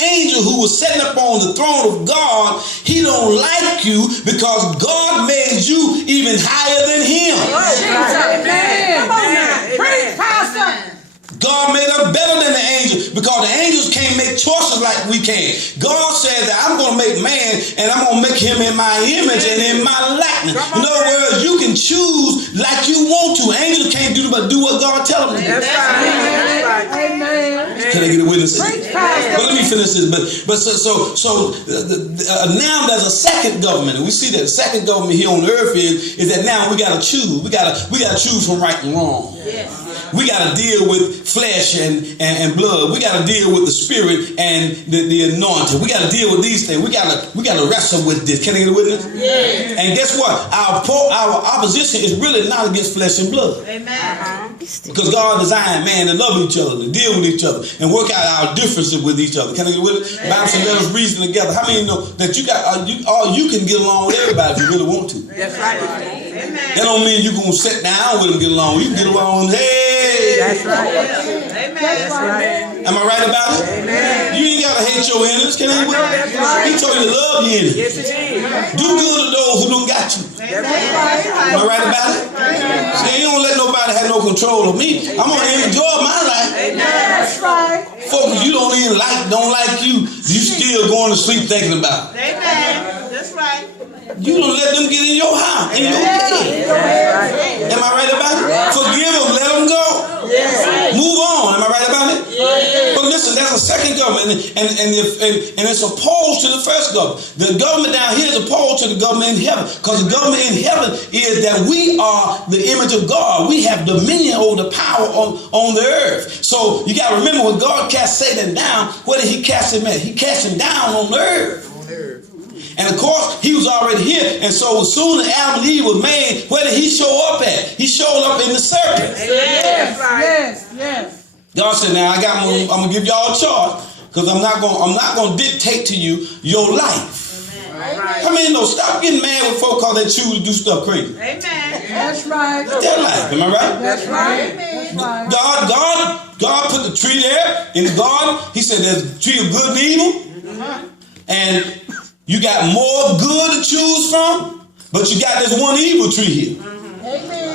angel who was sitting up on the throne of God, he don't like you because God made you even higher than him. Amen. Come on now. Preach, Pastor. God made us better than the angels because the angels can't make choices like we can. God said that I'm going to make man and I'm going to make him in my image and in my likeness. In other words, you can choose like you want to. Angels can't do but do what God tells them to do. That's right. Amen. Can I get a witness? Preach, Pastor. But let me finish this. Now there's a second government, and we see that the second government here on earth is that now we got to choose. We got to choose from right and wrong. Yes. We got to deal with flesh and blood. We got to deal with the spirit and the anointing. We got to deal with these things. We got to wrestle with this. Can I get a witness? Yeah. And guess what? Our opposition is really not against flesh and blood. Amen. Because God designed man to love each other, to deal with each other, and work out our differences with each other. Can I get a witness? The Bible says, let us reason together. How many know that you can get along with everybody if you really want to? That's right. Amen. That don't mean you're going to sit down with them and get along. You can get along. Hey. That's right. Amen. That's right. Am I right about it? Amen. You ain't got to hate your enemies. Can I? He told you to love your enemies. Yes, it is. Do good to those who don't got you. That's right. Am I right about it? See, you don't let nobody have no control of me. I'm going to enjoy my life. Amen. That's right. Folks, you don't like you still going to sleep thinking about it. Amen. That's right. You don't let them get in your house, in your bed. Am I right about it? Forgive them, let them go. Move on. Am I right about it? But listen, that's a second government, and it's opposed to the first government. The government down here is opposed to the government in heaven, because the government in heaven is that we are the image of God. We have dominion over the power on the earth. So you got to remember, when God cast Satan down, where did he cast him at? He cast him down on the earth. And of course, he was already here. And so as soon as Adam and Eve was made, where did he show up at? He showed up in the serpent. Yes. God said, now I'm gonna give y'all a charge, because I'm not gonna dictate to you your life. Amen. How many know? Stop getting mad with folk because they choose to do stuff crazy. Amen. That's right. It's their life. Am I right? That's right. That's right. God put the tree there in the garden. He said there's a tree of good and evil. And you got more good to choose from, but you got this one evil tree here. Amen.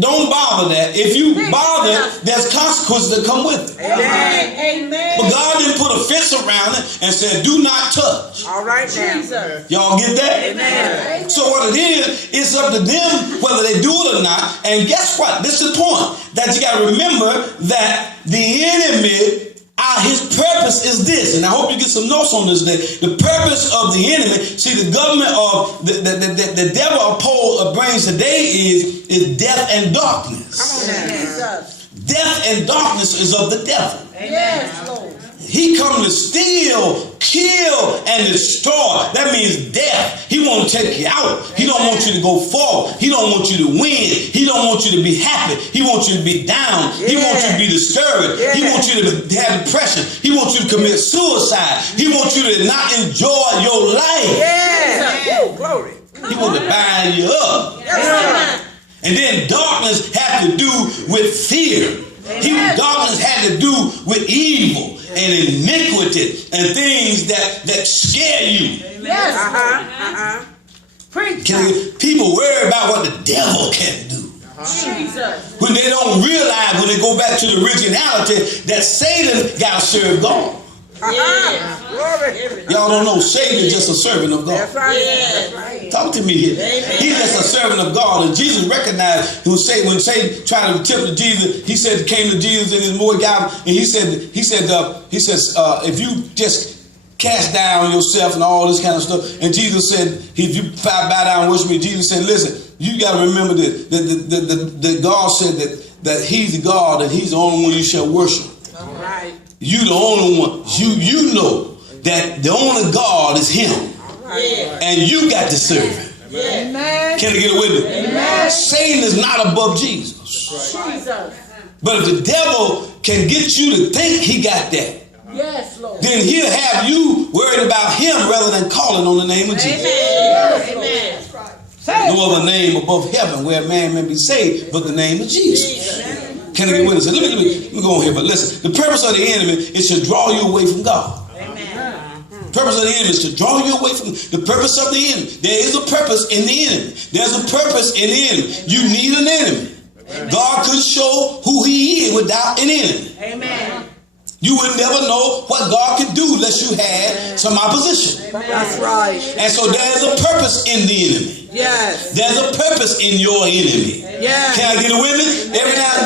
Don't bother that. If you bother, there's consequences that come with it. Amen. But God didn't put a fence around it and said, do not touch. All right now. Y'all get that? Amen. So what it is, it's up to them whether they do it or not. And guess what? This is the point. That you got to remember that the enemy, his purpose is this, and I hope you get some notes on this today. The purpose of the enemy, see, the government of the devil brings today is death and darkness. Come on now. Death and darkness is of the devil. Yes, Lord. He comes to steal, kill, and destroy. That means death. He won't take you out. He don't want you to go forward. He don't want you to win. He don't want you to be happy. He wants you to be down. He wants you to be discouraged. He wants you to have depression. He wants you to commit suicide. He wants you to not enjoy your life. Yeah. Glory. He wants to bind you up. And then darkness had to do with fear. Darkness had to do with evil and iniquity and things that scare you. Yes. Preach. People worry about what the devil can do. Jesus. When they don't realize, when they go back to the originality, that Satan got to serve God. Y'all don't know Satan is just a servant of God. That's right. That's right. Talk to me here. He's just a servant of God. And Jesus recognized when Satan tried to tempt Jesus, he said, came to Jesus in his morning gown, and he said, if you just cast down yourself and all this kind of stuff. And Jesus said, if you bow down and worship me, Jesus said, listen, you got to remember this, that God said that he's the God and he's the only one you shall worship. All right. You the only one. You know that the only God is him. Right. And you got to serve him. Amen. Can I get a witness? Amen. Satan is not above Jesus. Right. Jesus. But if the devil can get you to think he got that, yes, Lord, then he'll have you worried about him rather than calling on the name of Jesus. Amen. No other name above heaven where a man may be saved but the name of Jesus. Can I get with us? Let me go on here, but listen. The purpose of the enemy is to draw you away from God. Amen. Purpose of the enemy is to draw you away from the purpose of the enemy. There is a purpose in the enemy. There's a purpose in the enemy. You need an enemy. Amen. God couldn't show who he is without an enemy. Amen. You would never know what God could do unless you had some opposition. Amen. That's right. And so there's a purpose in the enemy. Yes. There's a purpose in your enemy. Yes. Can I get a witness? Every now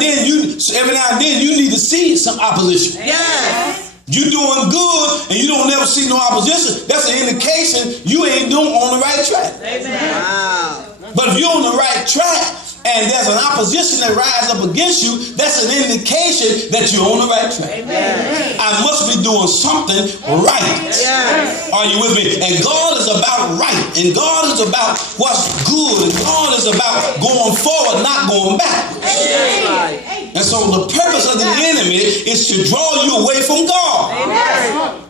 and then you need to see some opposition. Yes. You doing good and you don't never see no opposition. That's an indication you ain't doing on the right track. Amen. Wow. But if you're on the right track and there's an opposition that rises up against you, that's an indication that you're on the right track. Amen. I must be doing something right. Yes. Are you with me? And God is about right. And God is about what's good. And God is about going forward, not going backwards. Yes. And so the purpose of the enemy is to draw you away from God. Amen.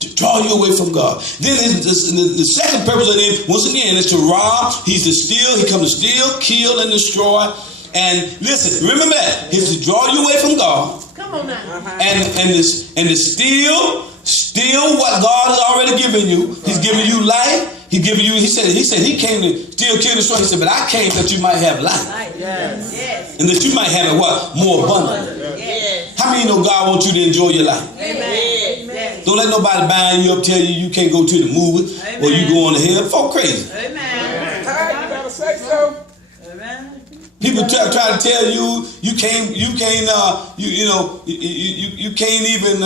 To draw you away from God. Then the second purpose of the enemy, once again, is to rob. He's to steal. He comes to steal, kill, and destroy. And listen, remember that. He's to draw you away from God. Come on now. And to steal what God has already given you. He's giving you life. He said he came to steal, kill, and destroy. He said, but I came that you might have life. Yes. Yes. And that you might have it what? More abundant. Yes. How many know God wants you to enjoy your life? Amen. Don't let nobody bind you up, tell you can't go to the movie. Amen. Or you go on the hell. Folk crazy. Amen. You better say so. Amen. People try to tell you can't even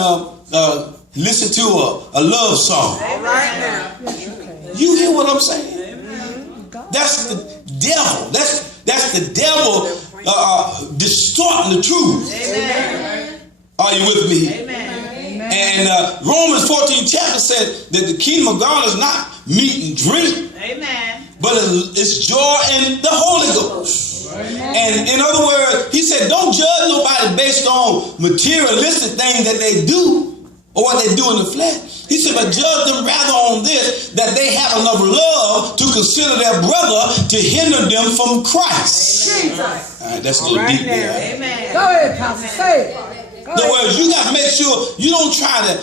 listen to a love song. All right now. You hear what I'm saying? Amen. That's the devil. That's the devil distorting the truth. Amen. Are you with me? Amen. And Romans 14 chapter said that the kingdom of God is not meat and drink. Amen. But it's joy in the Holy Ghost. Amen. And in other words, he said, don't judge nobody based on materialistic things that they do or what they do in the flesh. He said, but judge them rather on this, that they have enough love to consider their brother to hinder them from Christ. Jesus. All right, that's a little deep there. Amen. Go ahead, Pastor. Say it. In other words, you got to make sure you don't try to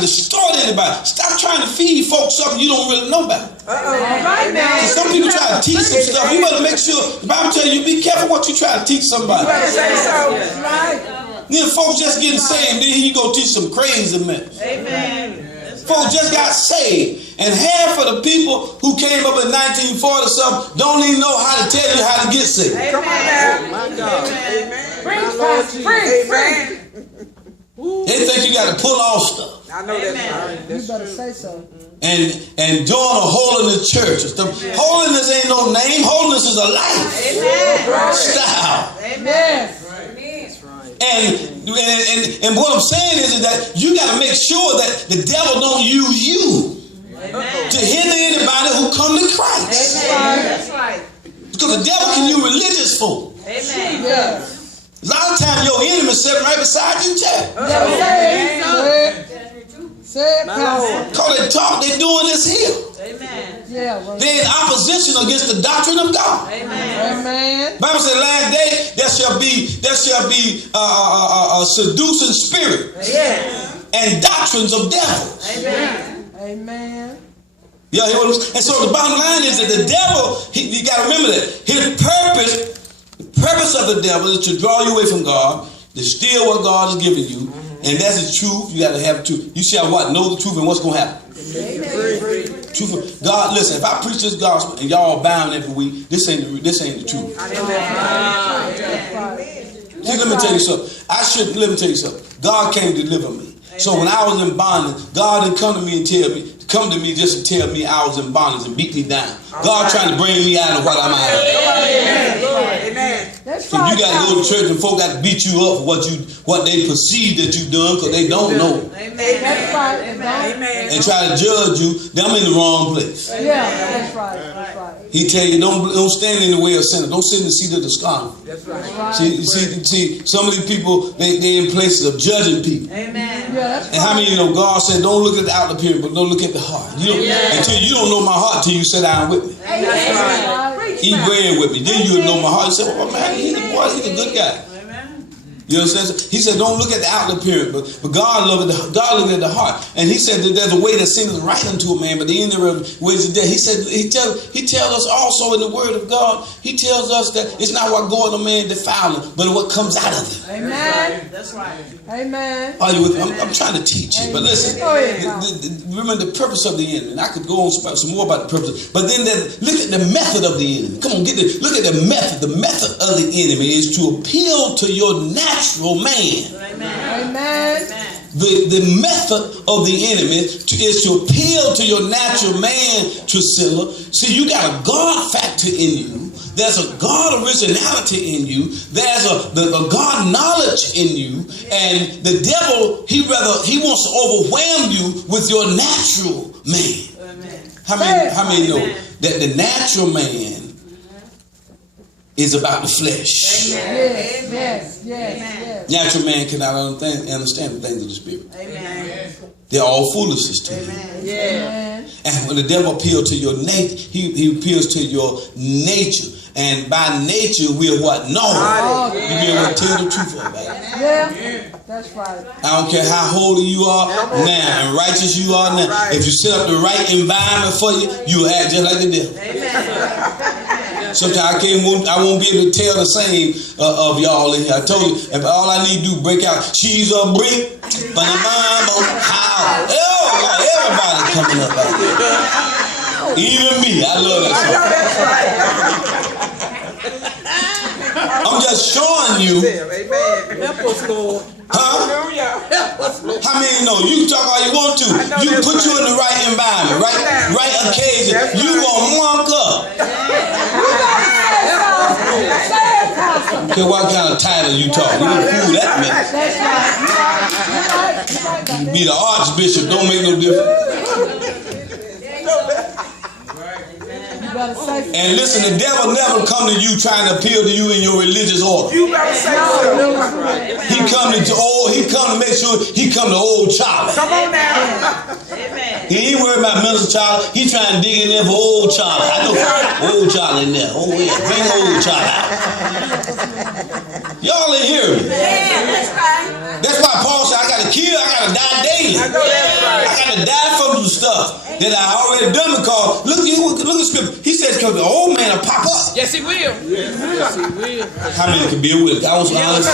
distort anybody. Stop trying to feed folks something you don't really know about. Right now. Some people try to teach some stuff. You better make sure. The Bible tells you, be careful what you try to teach somebody. You better say so. Right. Then folks just getting saved, then you go teach some crazy mess. Amen. Folks just got saved. And half of the people who came up in 1940 something don't even know how to tell you how to get saved. Amen. Come on now. My God. Amen. They think you got to pull off stuff. I know that's right. You better say so. And join a holiness church. Holiness ain't no name. Holiness is a life. Amen. Style. Amen. And what I'm saying is that you got to make sure that the devil don't use you to hinder anybody who come to Christ. Amen. That's right. Because the devil can use religious folk. Amen. Yeah. A lot of times your enemy is sitting right beside you, Jack. Because they talk, they're doing this here. Amen. Yeah, well, they're in opposition against the doctrine of God. Amen. Amen. Bible said, last day there shall be a seducing spirit. Yes. And doctrines of devils. Amen. Amen. Yeah, and so the bottom line is that the devil, you got to remember that his purpose of the devil is to draw you away from God, to steal what God has given you, and that's the truth. You got to have the truth. You shall what? Know the truth, and what's going to happen? Amen. Truth. God, listen. If I preach this gospel and y'all bound every week, this ain't the truth. See, let me tell you something. Let me tell you something. God came to deliver me. So when I was in bondage, God didn't come to me just to tell me I was in bondage and beat me down. God trying to bring me out of what I'm out of. Amen. So you got to go to church and folk got to beat you up for what they perceive that you done because they don't know. Amen. That's right. Amen. And try to judge you. I'm in the wrong place. Yeah, that's right. That's right. He tell you don't stand in the way of sinners. Don't sit in the seat of the scornful. That's right. See, some of these people they in places of judging people. Amen. Yeah, that's right. And how many know God said don't look at the outer appearance, but don't look at the heart. Until you don't know my heart till you sit down with me. That's right. Eat bread with me. Then you'll know my heart. You say, oh man, he's a good guy. Amen. You know what I'm saying? He said, don't look at the outward appearance, but God looked at the heart. And he said that there's a way that seems right unto a man, but the end of the ways of death. He said, he tells us also in the word of God, he tells us that it's not what goes on a man defiling, but what comes out of it. Amen. That's right. Amen. Are you with me? I'm trying to teach you. But listen, remember the purpose of the enemy. And I could go on some more about the purpose. But then look at the method of the enemy. Come on, look at the method. The method of the enemy is to appeal to your natural man. Amen. Amen. The method of the enemy is to appeal to your natural man, Priscilla. See, you got a God factor in you. There's a God originality in you. There's a God knowledge in you. And the devil, he wants to overwhelm you with your natural man. Amen. How many know that the natural man is about the flesh? Yes. Natural man cannot understand the things of the spirit. Amen. They're all foolishness to him. Yeah. And when the devil appeals to your nature, he appeals to your nature. And by nature, we are what? Known. You be able to tell the truth about it. Yeah, that's right. I don't care how holy you are now and righteous you are now. If you set up the right environment for you, you will act just like the devil. Amen. Sometimes I won't be able to tell the same of y'all in here. I told you, if all I need to do is break out cheese or brick, how? Everybody coming up out there. Even me, I love that song. I'm just showing you. How many know? You can talk all you want to. You put you in the right environment, right occasion. You gonna monk up. Okay, what kind of title you talking? You don't fool that man. You be the archbishop, don't make no difference. And listen, the devil never come to you trying to appeal to you in your religious order. You better say so. He come to make sure he come to old Charlie. Come on now. He ain't worried about Minister Charlie. He trying to dig in there for old Charlie. I know old Charlie in there. Oh yeah, bring old Charlie out. Y'all ain't hear me. Yeah, that's right. That's why Paul said, I gotta kill, I gotta die daily. I know that's right. I gotta die from some stuff that I already done, because look at scripture. He says, because the old man will pop up. Yes, he will. Yes, he will. How many can be with it? I was honest.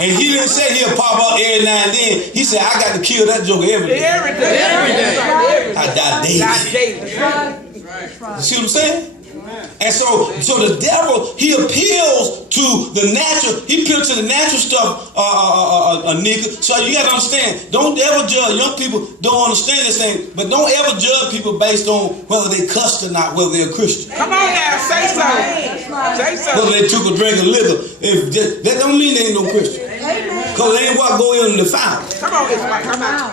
And he didn't say he'll pop up every now and then. He said, I got to kill that joker every day. Every day. I die daily. You see what I'm saying? And so the devil, he appeals to the natural. He appeals to the natural stuff, nigga. So you got to understand, don't ever judge. Young people don't understand this thing, but don't ever judge people based on whether they cussed or not, whether they're a Christian. Come on now, say something. Say something. Whether they took a drink of liquor, that don't mean they ain't no Christian. Because they ain't what go in the foul. Come on, it's right. Come on.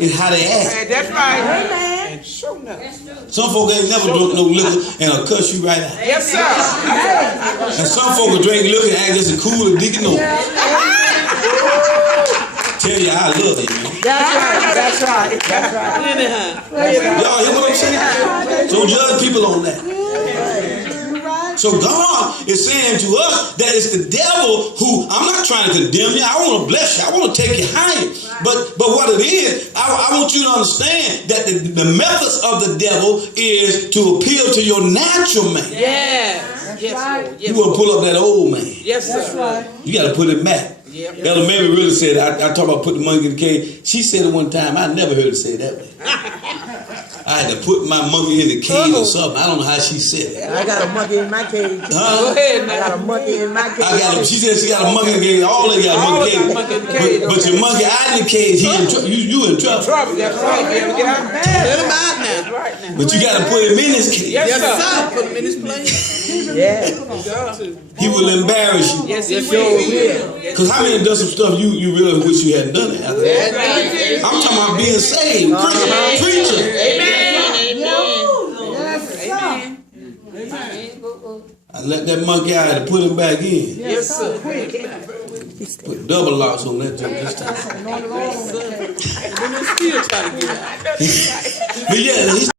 It's how they act. That's right. Sure enough. Some folk ain't never drunk no liquor and will cuss you right out. Yes, sir. And some folk will drink liquor and act just as cool as Deacon Noah. Tell you I love you, man. That's right. Y'all hear what I'm saying? Don't judge people on that. So God is saying to us that it's the devil who, I'm not trying to condemn you. I want to bless you. I want to take you higher. But what it is, I want you to understand that the methods of the devil is to appeal to your natural man. Yes. Yes. You want to pull up that old man. Yes, sir. That's right. You got to put it back. Yep. Elder Mary really said, I talk about put the monkey in the cage. She said it one time. I never heard her say it that way. I had to put my monkey in the cage or something. I don't know how she said it. I got a monkey in my cage. Huh? Go ahead, man. I got a monkey in my cage. She said she got a monkey in the cage. All of y'all monkey in the cage. But your monkey out in the cage, you in trouble. That's right. Let him out now. But you got to put him in his cage. Yes, sir. Put him in his place. Yeah. He will embarrass you. Yes, he will. Because how many done some stuff you really wish you hadn't done it after that? I'm talking about being saved. Preacher. Amen. I let that monkey out and put him back in. Yes, sir. Put double locks on that joke this time. Yes, sir. And then they still try to get out. But yeah,